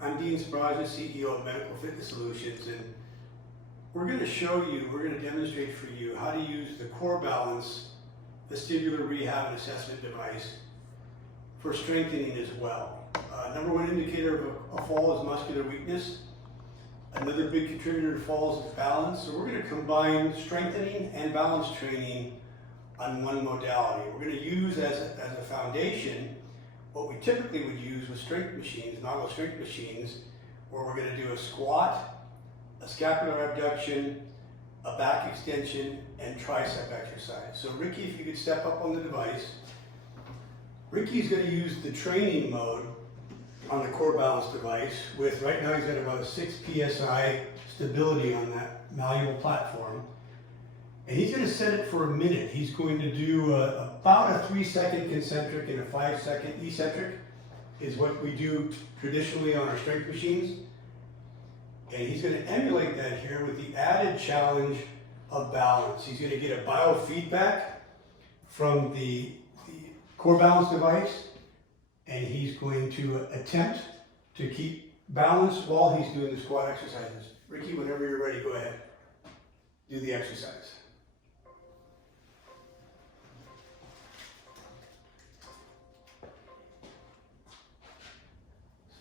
I'm Dean Spraja, CEO of Medical Fitness Solutions, and we're going to demonstrate for you how to use the Korebalance vestibular rehab and assessment device for strengthening as well. Number one indicator of a fall is muscular weakness. Another big contributor to falls is balance. So we're going to combine strengthening and balance training on one modality. We're going to use as a foundation what we typically would use with strength machines, novel strength machines, where we're going to do a squat, a scapular abduction, a back extension, and tricep exercise. So Ricky, if you could step up on the device. Ricky's going to use the training mode on the Korebalance device with, right now he's got about a 6 PSI stability on that malleable platform. And he's going to set it for a minute. He's going to do about a 3-second concentric and a 5-second eccentric is what we do traditionally on our strength machines. And he's going to emulate that here with the added challenge of balance. He's going to get a biofeedback from the Korebalance device, and he's going to attempt to keep balance while he's doing the squat exercises. Ricky, whenever you're ready, go ahead. Do the exercise.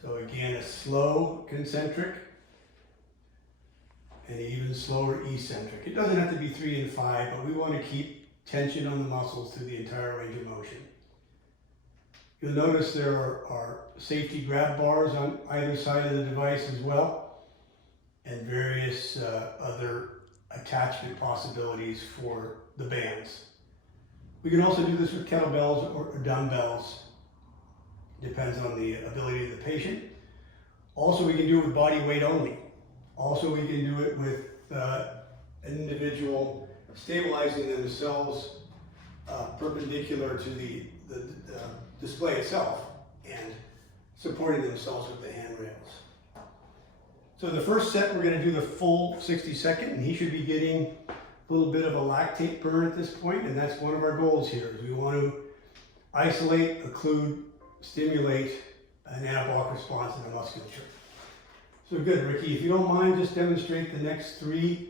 So again, a slow concentric and even slower eccentric. It doesn't have to be 3 and 5, but we want to keep tension on the muscles through the entire range of motion. You'll notice there are safety grab bars on either side of the device as well, and various other attachment possibilities for the bands. We can also do this with kettlebells or dumbbells. Depends on the ability of the patient. Also, we can do it with body weight only. Also, we can do it with an individual stabilizing themselves perpendicular to the display itself and supporting themselves with the handrails. So the first set, we're going to do the full 60-second, and he should be getting a little bit of a lactate burn at this point, and that's one of our goals here. Is we want to isolate, occlude, stimulate an anabolic response in the musculature. So good, Ricky, if you don't mind, just demonstrate the next 3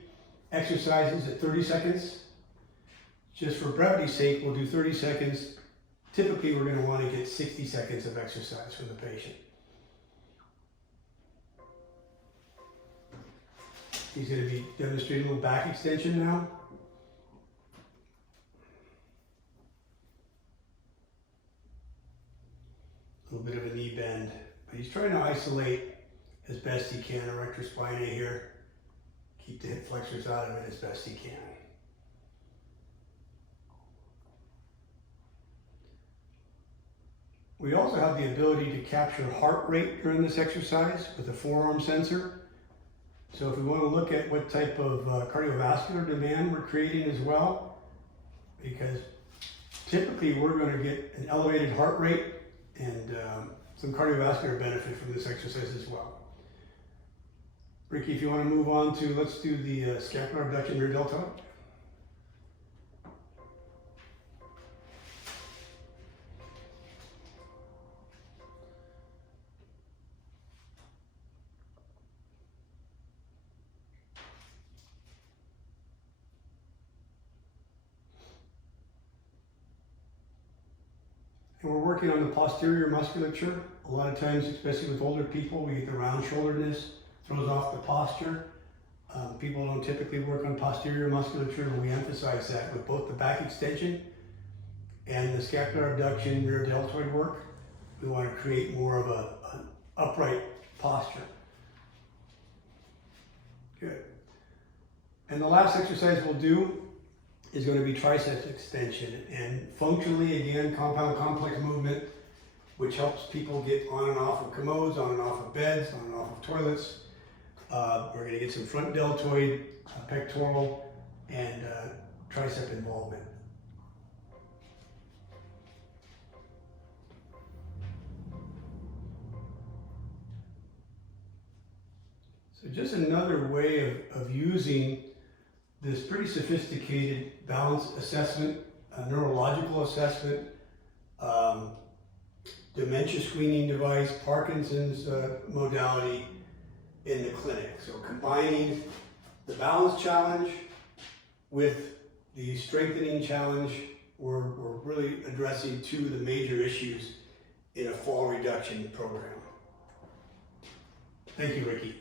exercises at 30 seconds. Just for brevity's sake, we'll do 30 seconds. Typically, we're going to want to get 60 seconds of exercise for the patient. He's going to be demonstrating a little back extension now. A little bit of a knee bend, but he's trying to isolate as best he can, erector spinae here. Keep the hip flexors out of it as best he can. We also have the ability to capture heart rate during this exercise with a forearm sensor. So if we want to look at what type of cardiovascular demand we're creating as well, because typically we're going to get an elevated heart rate and some cardiovascular benefit from this exercise as well. Ricky, if you want to move on to, let's do the scapular abduction rear deltoid. And we're working on the posterior musculature. A lot of times, especially with older people, we get the round shoulderedness, throws off the posture. People don't typically work on posterior musculature, and we emphasize that with both the back extension and the scapular abduction rear deltoid work. We want to create more of an upright posture. Good. And the last exercise we'll do is going to be tricep extension, and functionally, again, compound complex movement, which helps people get on and off of commodes, on and off of beds, on and off of toilets. We're going to get some front deltoid, pectoral, and tricep involvement. So just another way of using this pretty sophisticated balance assessment, neurological assessment, dementia screening device, Parkinson's modality in the clinic. So combining the balance challenge with the strengthening challenge, we're really addressing two of the major issues in a fall reduction program. Thank you, Ricky.